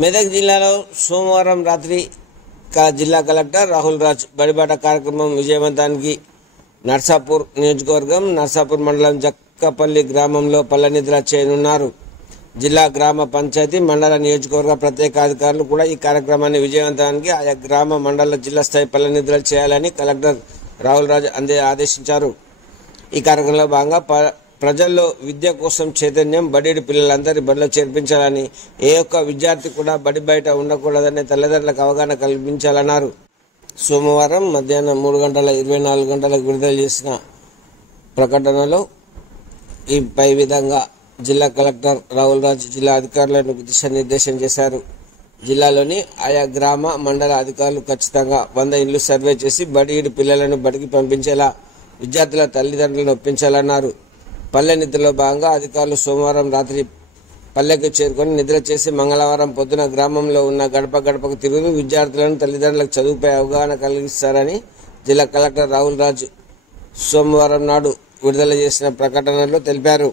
మెదక్ జిల్లాలో సోమవారం రాత్రి జిల్లా కలెక్టర్ రాహుల్ రాజ్ బడిబాట కార్యక్రమం విజయవంతానికి నర్సాపూర్ నియోజకవర్గం నర్సాపూర్ మండలం జక్కపల్లి గ్రామంలో పల్లెనిద్ర చేయనున్నారు. జిల్లా గ్రామ పంచాయతీ మండల నియోజకవర్గ ప్రత్యేక అధికారులు కూడా ఈ కార్యక్రమాన్ని విజయవంతానికి ఆయా గ్రామ మండల జిల్లా స్థాయి పల్లెనిద్రలు చేయాలని కలెక్టర్ రాహుల్ రాజ్ ఆదేశించారు. ఈ కార్యక్రమంలో భాగంగా ప్రజల్లో విద్య కోసం చైతన్యం, బడిడి పిల్లలందరి బడిలో చేర్పించాలని, ఏ ఒక్క విద్యార్థి కూడా బడి బయట ఉండకూడదని తల్లిదండ్రులకు అవగాహన కల్పించాలన్నారు. సోమవారం మధ్యాహ్నం 3:24 విడుదల చేసిన ప్రకటనలో ఈ పై విధంగా జిల్లా కలెక్టర్ రాహుల్ రాజ్ జిల్లా అధికారులను దిశానిర్దేశం చేశారు. జిల్లాలోని ఆయా గ్రామ మండల అధికారులు ఖచ్చితంగా 100 ఇళ్లు సర్వే చేసి బడిడి పిల్లలను బడికి పంపించేలా విద్యార్థుల తల్లిదండ్రులను ఒప్పించాలన్నారు. పల్లె నిద్రలో భాగంగా అధికారులు సోమవారం రాత్రి పల్లెకు చేరుకొని నిద్ర చేసి మంగళవారం పొద్దున గ్రామంలో ఉన్న గడప గడపకు తిరుగుతూ విద్యార్థులను తల్లిదండ్రులకు చదువుపై అవగాహన కలిగిస్తారని జిల్లా కలెక్టర్ రాహుల్ రాజ్ సోమవారం నాడు విడుదల చేసిన ప్రకటనలో తెలిపారు.